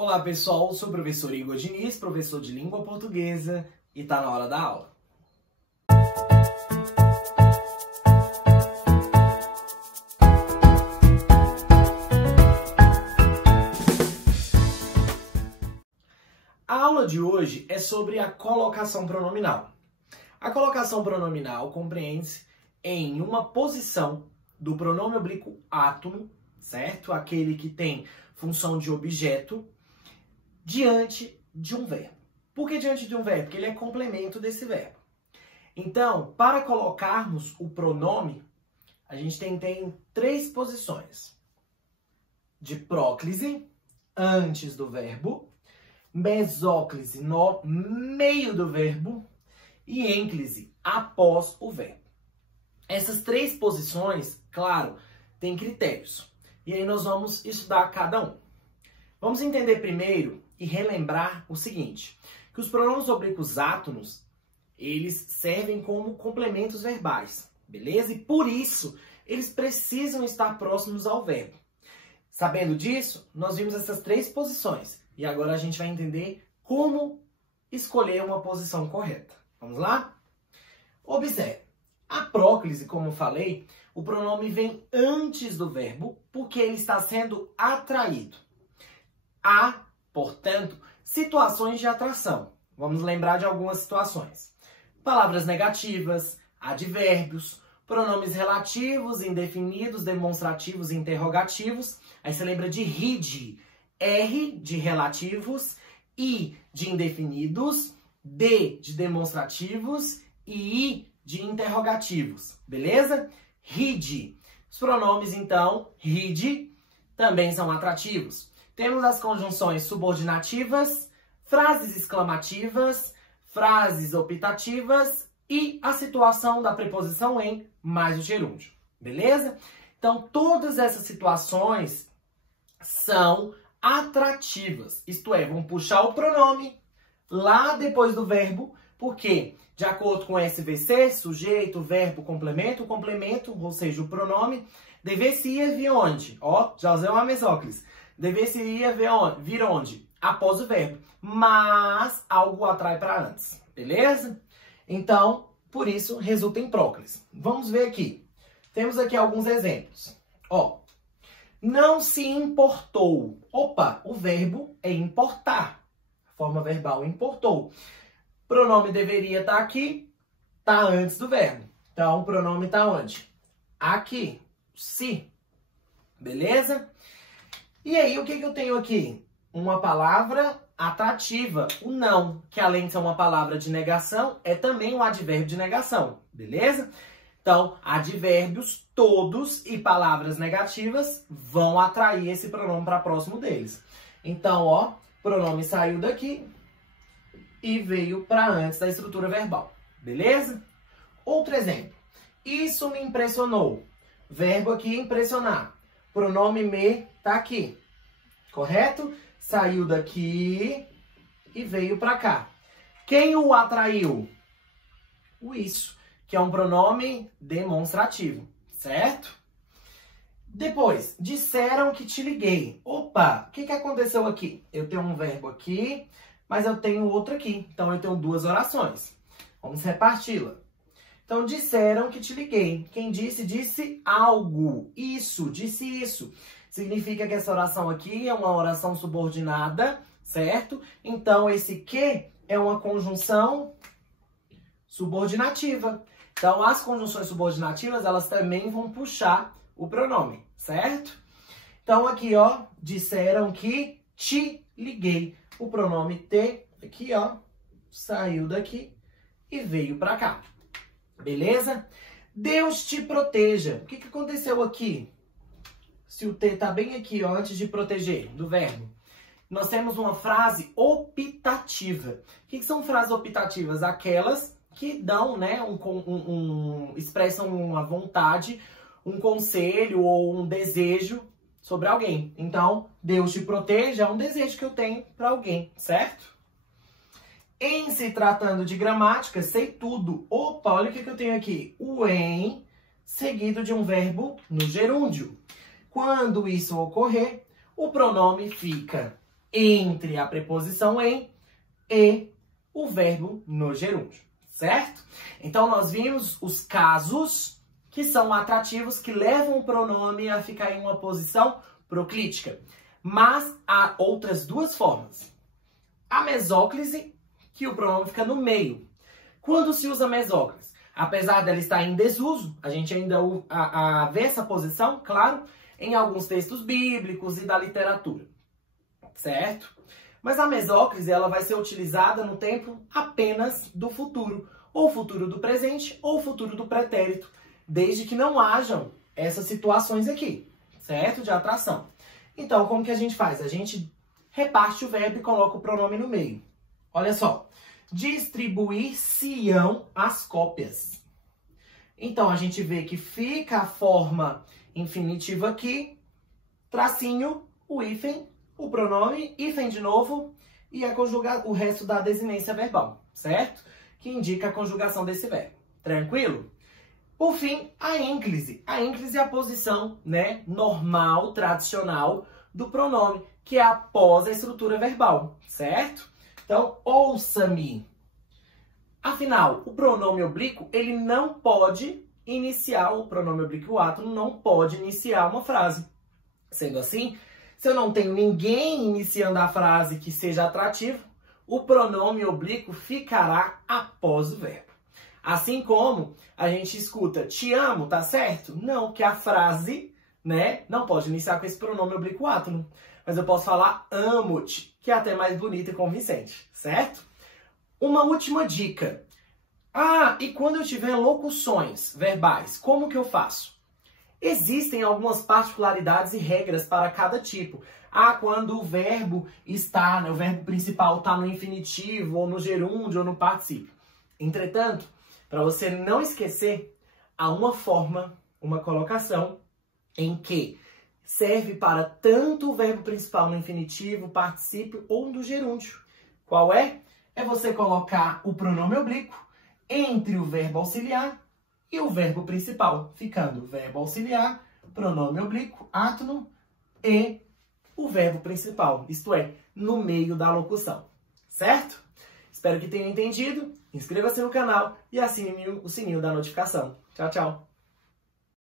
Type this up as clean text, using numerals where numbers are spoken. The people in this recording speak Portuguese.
Olá pessoal, sou o professor Igor Diniz, professor de língua portuguesa e tá na hora da aula. A aula de hoje é sobre a colocação pronominal. A colocação pronominal compreende-se em uma posição do pronome oblíquo átono, certo? Aquele que tem função de objeto, diante de um verbo. Por que diante de um verbo? Porque ele é complemento desse verbo. Então, para colocarmos o pronome, a gente tem três posições. De próclise, antes do verbo, mesóclise, no meio do verbo, e ênclise, após o verbo. Essas três posições, claro, têm critérios. E aí nós vamos estudar cada um. Vamos entender primeiro e relembrar o seguinte, que os pronomes oblíquos átonos, eles servem como complementos verbais, beleza? E por isso, eles precisam estar próximos ao verbo. Sabendo disso, nós vimos essas três posições. E agora a gente vai entender como escolher uma posição correta. Vamos lá? Observe. A próclise, como eu falei, o pronome vem antes do verbo porque ele está sendo atraído. Há, portanto, situações de atração. Vamos lembrar de algumas situações. Palavras negativas, advérbios, pronomes relativos, indefinidos, demonstrativos e interrogativos. Aí você lembra de RID, R de relativos, I de indefinidos, D de demonstrativos e I de interrogativos, beleza? RID. Os pronomes, então, RID, também são atrativos. Temos as conjunções subordinativas, frases exclamativas, frases optativas e a situação da preposição em mais o gerúndio, beleza? Então, todas essas situações são atrativas, isto é, vão puxar o pronome lá depois do verbo, porque, de acordo com o SVC, sujeito, verbo, complemento, o complemento, ou seja, o pronome, dever-se-ia vir onde? Ó, já usei uma mesóclise. Dever-se-ia vir onde? Após o verbo. Mas algo atrai para antes, beleza? Então, por isso, resulta em próclise. Vamos ver aqui. Temos aqui alguns exemplos. Ó, não se importou. Opa, o verbo é importar. Forma verbal importou. Pronome deveria estar aqui, está antes do verbo. Então, o pronome está onde? Aqui. Se. Beleza? E aí, o que eu tenho aqui? Uma palavra atrativa, o não, que além de ser uma palavra de negação, é também um advérbio de negação. Beleza? Então, advérbios todos e palavras negativas vão atrair esse pronome para próximo deles. Então, ó, pronome saiu daqui e veio para antes da estrutura verbal. Beleza? Outro exemplo. Isso me impressionou. Verbo aqui, impressionar. Pronome me tá aqui. Correto? Saiu daqui e veio para cá. Quem o atraiu? O isso, que é um pronome demonstrativo. Certo? Depois, disseram que te liguei. Opa, o que aconteceu aqui? Eu tenho um verbo aqui, mas eu tenho outro aqui. Então, eu tenho duas orações. Vamos reparti-la. Então, disseram que te liguei. Quem disse, disse algo. Isso, disse isso. Significa que essa oração aqui é uma oração subordinada, certo? Então, esse que é uma conjunção subordinativa. Então, as conjunções subordinativas, elas também vão puxar o pronome, certo? Então, aqui, ó, disseram que te liguei. O pronome te, aqui, ó, saiu daqui e veio para cá. Beleza? Deus te proteja. O que aconteceu aqui? Se o T tá bem aqui, ó, antes de proteger, do verbo. Nós temos uma frase optativa. O que são frases optativas? Aquelas que dão, né, expressam uma vontade, um conselho ou um desejo sobre alguém. Então, Deus te proteja é um desejo que eu tenho para alguém, certo? Em se tratando de gramática, sei tudo. Opa, olha o que eu tenho aqui. O em, seguido de um verbo no gerúndio. Quando isso ocorrer, o pronome fica entre a preposição em e o verbo no gerúndio, certo? Então, nós vimos os casos que são atrativos, que levam o pronome a ficar em uma posição proclítica. Mas há outras duas formas. A mesóclise, que o pronome fica no meio. Quando se usa mesóclise? Apesar dela estar em desuso, a gente ainda vê essa posição, claro, em alguns textos bíblicos e da literatura, certo? Mas a mesóclise ela vai ser utilizada no tempo apenas do futuro, ou futuro do presente, ou futuro do pretérito, desde que não hajam essas situações aqui, certo? De atração. Então, como que a gente faz? A gente reparte o verbo e coloca o pronome no meio. Olha só. Distribuir-se-ão as cópias. Então, a gente vê que fica a forma infinitiva aqui, tracinho, o hífen, o pronome, hífen de novo, e o resto da desinência verbal, certo? Que indica a conjugação desse verbo. Tranquilo? Por fim, a ínclise. A ínclise é a posição, né, normal, tradicional do pronome, que é após a estrutura verbal, certo? Então, ouça-me. Afinal, o pronome oblíquo, ele não pode iniciar, o pronome oblíquo átono não pode iniciar uma frase. Sendo assim, se eu não tenho ninguém iniciando a frase que seja atrativo, o pronome oblíquo ficará após o verbo. Assim como a gente escuta, te amo, tá certo? Não, que a frase, né, não pode iniciar com esse pronome oblíquo átono. Mas eu posso falar amo-te, que é até mais bonito e convincente, certo? Uma última dica. E quando eu tiver locuções verbais, como que eu faço? Existem algumas particularidades e regras para cada tipo. Quando o verbo está, né, o verbo principal está no infinitivo, ou no gerúndio, ou no particípio. Entretanto, para você não esquecer, há uma forma, uma colocação, em que serve para tanto o verbo principal no infinitivo, particípio ou no gerúndio. Qual é? É você colocar o pronome oblíquo entre o verbo auxiliar e o verbo principal, ficando verbo auxiliar, pronome oblíquo, átono e o verbo principal, isto é, no meio da locução, certo? Espero que tenham entendido, inscreva-se no canal e assine o sininho da notificação. Tchau, tchau!